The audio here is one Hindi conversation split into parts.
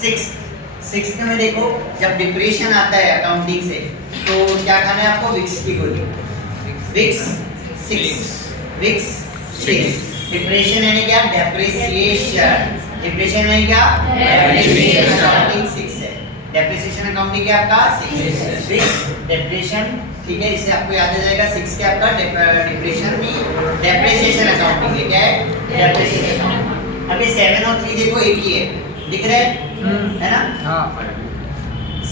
सिक्स में देखो, जब डिप्रेशन आता है अकाउंटिंग से तो क्या खाना है आपको? विक्स की गोली। विक्स सिक्स डिप्रेशन यानी क्या? डेप्रिसिएशन। डिप्रेशन यानी क्या? डेप्रिसिएशन। अकाउंटिंग 6 है। डेप्रिसिएशन अकाउंटिंग क्या आपका? 6 है। विक्स डिप्रेशन, ठीक है, इससे आपको याद आ जाएगा 6 क्या आपका? डिप्रेशन में डेप्रिसिएशन अकाउंटिंग है। क्या है? Depreciation accounting. अभी 7 और 3 देखो एक ही है, दिख रहा है ना? हाँ।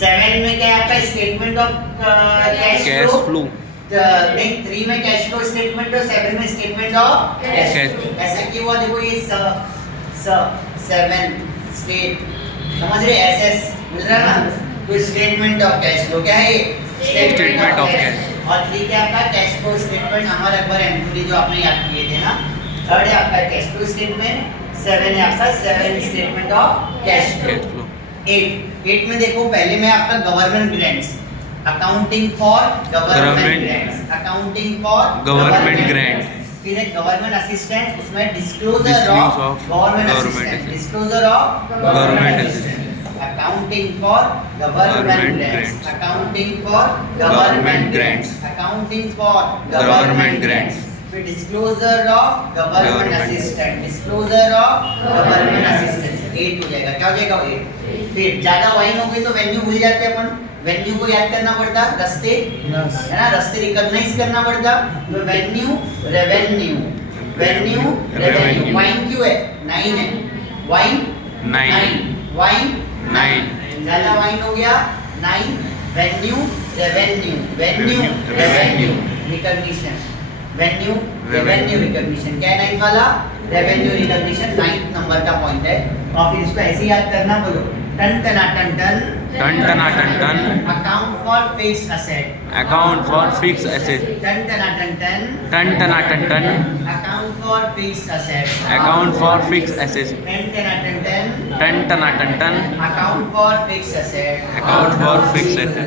7 में क्या है आपका? Statement of cash flow. नहीं, 3 में कैश फ्लो स्टेटमेंट और 7 में स्टेटमेंट ऑफ कैश फ्लो। ऐसा क्यों हुआ? देखो ये 7 स्टेट, समझ रहे? एसएस मिल रहा है ना? तो स्टेटमेंट ऑफ कैश फ्लो क्या है? Statement of cash. और 3 क्या आपका? Cash flow statement, Amar Akbar Anthony जो आपने याद किए थे ना। थर्ड है आपका कैश फ्लो स्टेटमेंट। 7 है आपका 7 स्टेटमेंट ऑफ कैश फ्लो। 8 में देखो, पहले में आपका government grants, accounting for government grants, accounting for government grants. फिर एक गवर्नमेंट असिस्टेंट, उसमें disclosure of government assistant, disclosure of government assistant, accounting for government grants, accounting for government grants, accounting for government grants, फिर disclosure of government assistant, disclosure of government assistant. 8 हो जाएगा। क्या हो जाएगा? 8। फिर ज्यादा वाइन हो गई तो वेन्यू भूल जाते हैं अपन। वेन्यू को याद करना पड़ता, रस्ते है ना, रस्ते रिकॉग्नाइज करना पड़ता। तो venue revenue, venue revenue. Wine क्यों है? 9 है। वाइन 9, वाइन 9, ज्यादा वाइन हो गया 9। Venue revenue, venue revenue recognition, venue revenue recognition. क्या है 9 वाला? रेवेन्यू रिकॉग्निशन 9 नंबर का पॉइंट है। और फिर इसको ऐसे याद करना, बोलो टन टना टन टन, टन टना टन टन, account for fixed asset, account for fix asset, टन टना टन टन, टन टना टन टन, account for fixed asset, account for fix asset, टन टना टन टन, टन टना टन टन, account for fixed asset, account for fix asset.